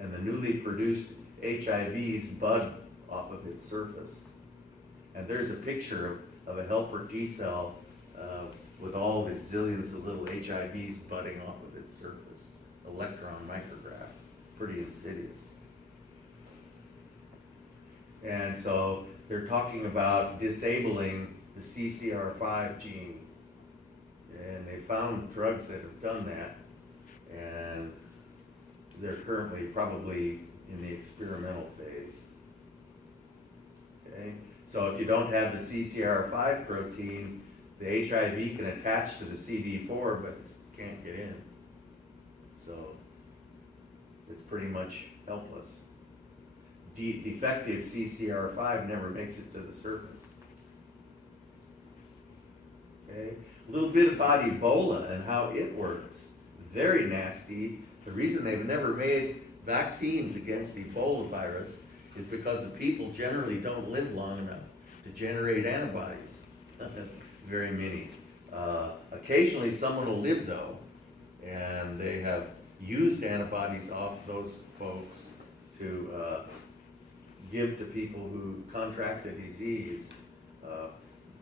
and the newly produced HIVs bud off of its surface. And there's a picture of a helper T cell with all these zillions of little HIVs budding off of its surface. Electron micrograph, pretty insidious. And so they're talking about disabling the CCR5 gene. And they found drugs that have done that. And they're currently probably in the experimental phase. Okay? So if you don't have the CCR5 protein, the HIV can attach to the CD4, but it can't get in. So it's pretty much helpless. Defective CCR5 never makes it to the surface. Okay? A little bit about Ebola and how it works. Very nasty. The reason they've never made vaccines against Ebola virus is because the people generally don't live long enough to generate antibodies. Very many. Occasionally someone will live though, and they have used antibodies off those folks to give to people who contract the disease.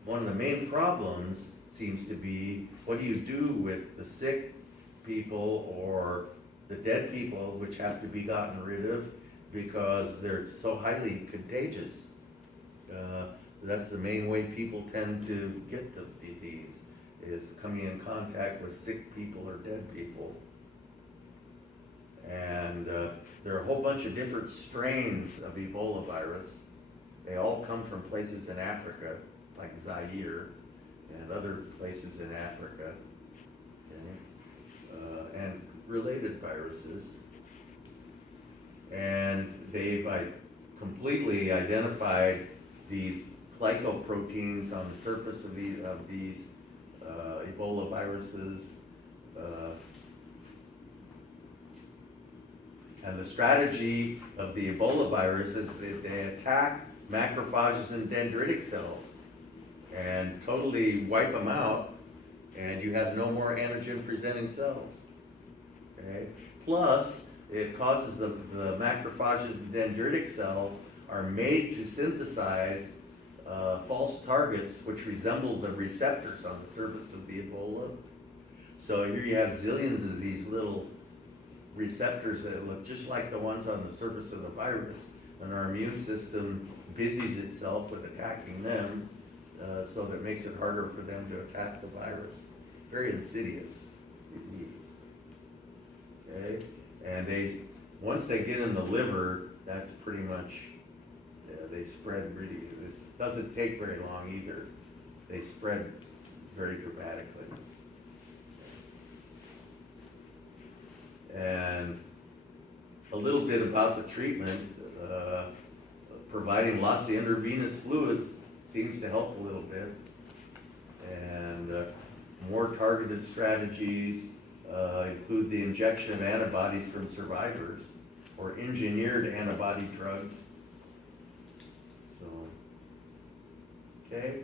One of the main problems seems to be, what do you do with the sick people or the dead people, which have to be gotten rid of because they're so highly contagious? That's the main way people tend to get the disease, is coming in contact with sick people or dead people. And there are a whole bunch of different strains of Ebola virus. They all come from places in Africa, like Zaire and other places in Africa, okay? And related viruses. And they've completely identified these glycoproteins on the surface of these Ebola viruses. And the strategy of the Ebola virus is that they attack macrophages and dendritic cells and totally wipe them out, and you have no more antigen-presenting cells. Okay? Plus, it causes the macrophages and dendritic cells are made to synthesize false targets which resemble the receptors on the surface of the Ebola. So here you have zillions of these little receptors that look just like the ones on the surface of the virus, and our immune system busies itself with attacking them, so that it makes it harder for them to attack the virus. Very insidious disease. Okay? And once they get in the liver, that's pretty much, they spread really, this doesn't take very long either. They spread very dramatically. And a little bit about the treatment, providing lots of intravenous fluids seems to help a little bit. And more targeted strategies include the injection of antibodies from survivors or engineered antibody drugs. So, okay.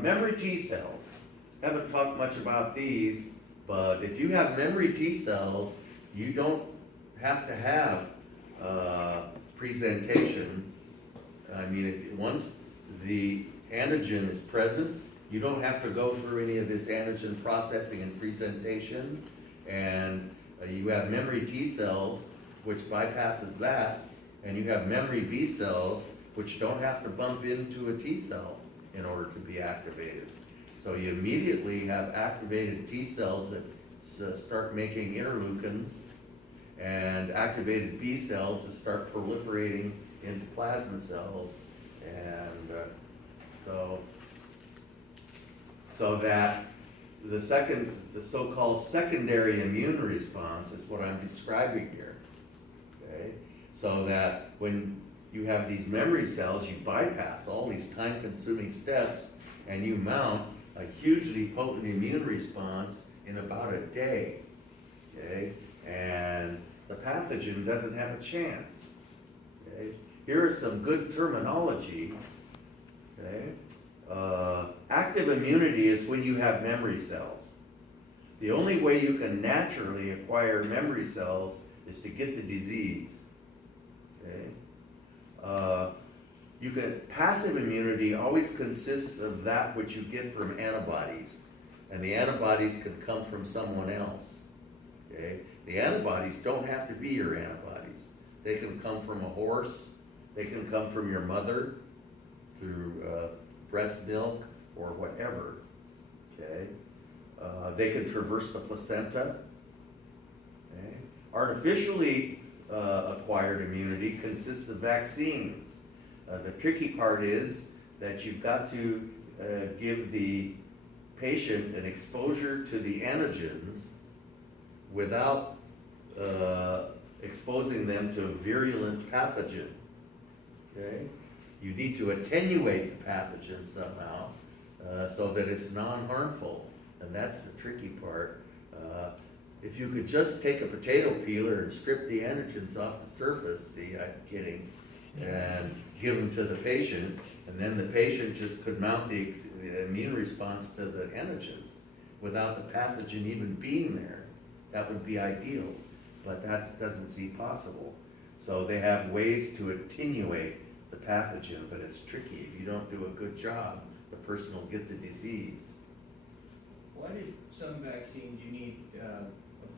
Memory T cells. Haven't talked much about these, but if you have memory T cells, you don't have to have presentation. I mean, once the antigen is present, you don't have to go through any of this antigen processing and presentation. And you have memory T cells, which bypasses that, and you have memory B cells, which don't have to bump into a T cell in order to be activated. So you immediately have activated T cells that start making interleukins, and activated B cells that start proliferating into plasma cells, and so that the so-called secondary immune response is what I'm describing here. Okay, so that when you have these memory cells, you bypass all these time-consuming steps, and you mount a hugely potent immune response in about a day. Okay, and the pathogen doesn't have a chance. Okay, here is some good terminology. Okay, active immunity is when you have memory cells. The only way you can naturally acquire memory cells is to get the disease. okay? Passive immunity always consists of that which you get from antibodies, and the antibodies could come from someone else, okay? The antibodies don't have to be your antibodies. They can come from a horse, they can come from your mother through breast milk or whatever, okay? They can traverse the placenta, okay? Artificially acquired immunity consists of vaccines. The tricky part is that you've got to give the patient an exposure to the antigens without exposing them to a virulent pathogen, okay? You need to attenuate the pathogen somehow so that it's non-harmful, and that's the tricky part. If you could just take a potato peeler and strip the antigens off the surface, see, I'm kidding, and give them to the patient, and then the patient just could mount the immune response to the antigens without the pathogen even being there. That would be ideal, but that doesn't seem possible. So they have ways to attenuate the pathogen, but it's tricky. If you don't do a good job, the person will get the disease. Why did some vaccines you need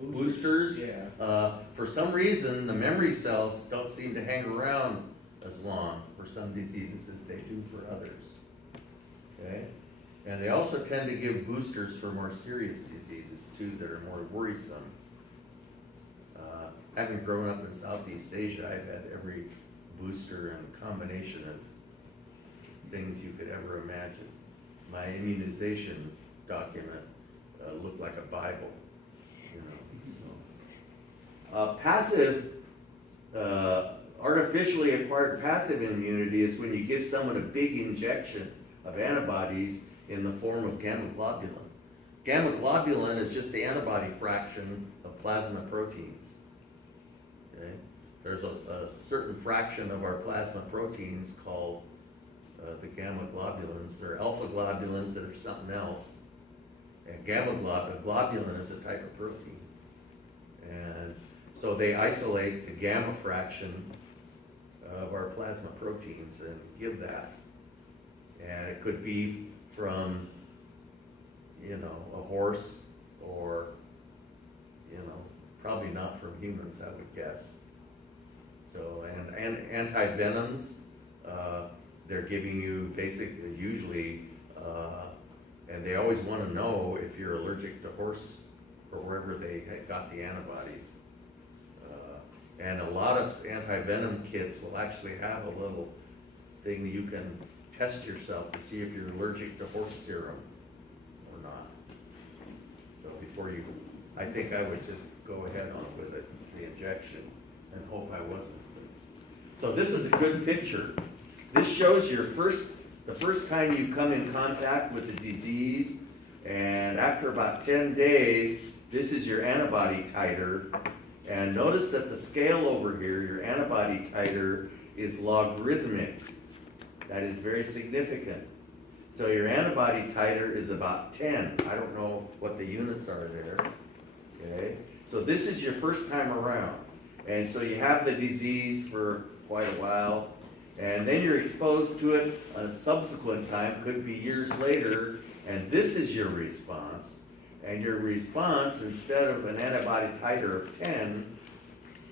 Boosters? Yeah. For some reason, the memory cells don't seem to hang around as long for some diseases as they do for others. Okay? And they also tend to give boosters for more serious diseases too that are more worrisome. Having grown up in Southeast Asia, I've had every booster and combination of things you could ever imagine. My immunization document looked like a Bible, you know. So. Passive, artificially acquired passive immunity is when you give someone a big injection of antibodies in the form of gamma globulin. Gamma globulin is just the antibody fraction of plasma proteins. Okay? There's a certain fraction of our plasma proteins called the gamma globulins. There are alpha globulins that are something else. And gamma globulin is a type of protein. And so they isolate the gamma fraction of our plasma proteins and give that. And it could be from, you know, a horse or, you know, probably not from humans, I would guess. So, and antivenoms, they're giving you basically, usually, and they always want to know if you're allergic to horse or wherever they got the antibodies. And a lot of antivenom kits will actually have a little thing that you can test yourself to see if you're allergic to horse serum or not. So before you, I think I would just go ahead on with it, the injection, and hope I wasn't. So this is a good picture. This shows the first time you come in contact with the disease, and after about 10 days, this is your antibody titer. And notice that the scale over here, your antibody titer, is logarithmic. That is very significant. So your antibody titer is about 10. I don't know what the units are there. Okay? So this is your first time around. And so you have the disease for quite a while, and then you're exposed to it a subsequent time, could be years later, and this is your response. And your response, instead of an antibody titer of 10,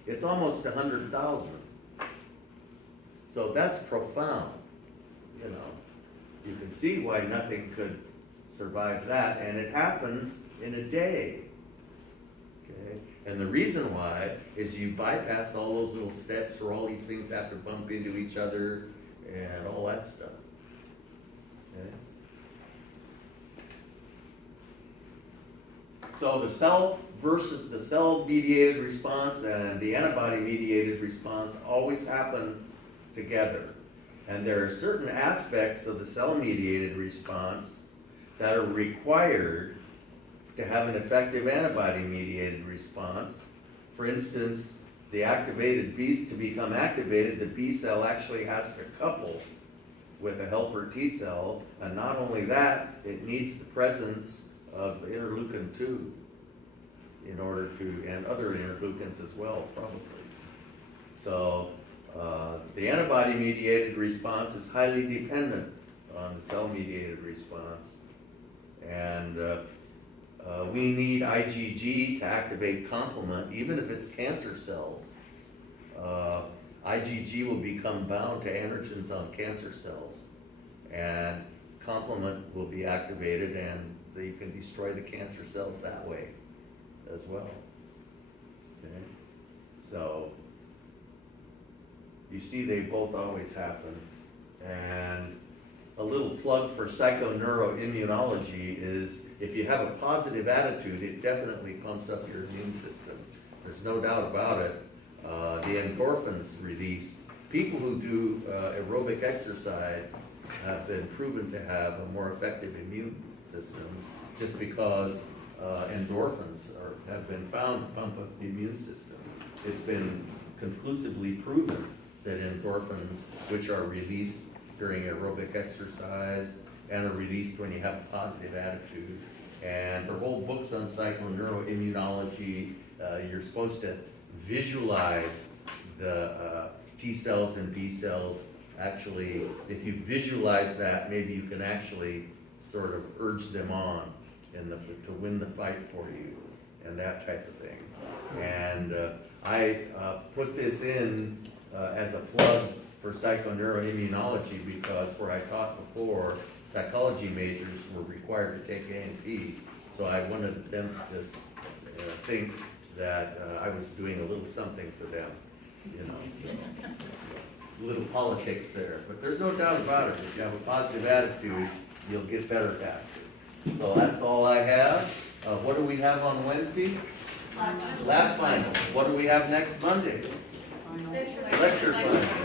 it's almost 100,000. So that's profound, you know. You can see why nothing could survive that, and it happens in a day. Okay? And the reason why is you bypass all those little steps where all these things have to bump into each other and all that stuff. Okay? So the cell-mediated response and the antibody-mediated response always happen together. And there are certain aspects of the cell-mediated response that are required to have an effective antibody-mediated response. For instance, the activated B, to become activated, the B cell actually has to couple with a helper T cell, and not only that, it needs the presence of interleukin-2 in order to, and other interleukins as well, probably. So The antibody-mediated response is highly dependent on the cell-mediated response. And we need IgG to activate complement, even if it's cancer cells. IgG will become bound to antigens on cancer cells, and complement will be activated, and you can destroy the cancer cells that way as well. Okay? So, you see they both always happen. And a little plug for psychoneuroimmunology is if you have a positive attitude, it definitely pumps up your immune system. There's no doubt about it. The endorphins released. People who do aerobic exercise have been proven to have a more effective immune system just because endorphins have been found to pump up the immune system. It's been conclusively proven that endorphins, which are released during aerobic exercise and are released when you have a positive attitude. And there are whole books on psychoneuroimmunology. You're supposed to visualize the T cells and B cells. Actually, if you visualize that, maybe you can actually sort of urge them on to win the fight for you and that type of thing. And I put this in as a plug for psychoneuroimmunology because where I taught before, psychology majors were required to take A&P, so I wanted them to think that I was doing a little something for them, you know, so a little politics there. But there's no doubt about it, if you have a positive attitude, you'll get better faster. So that's all I have. What do we have on Wednesday? Lab final. What do we have next Monday? Lecture final.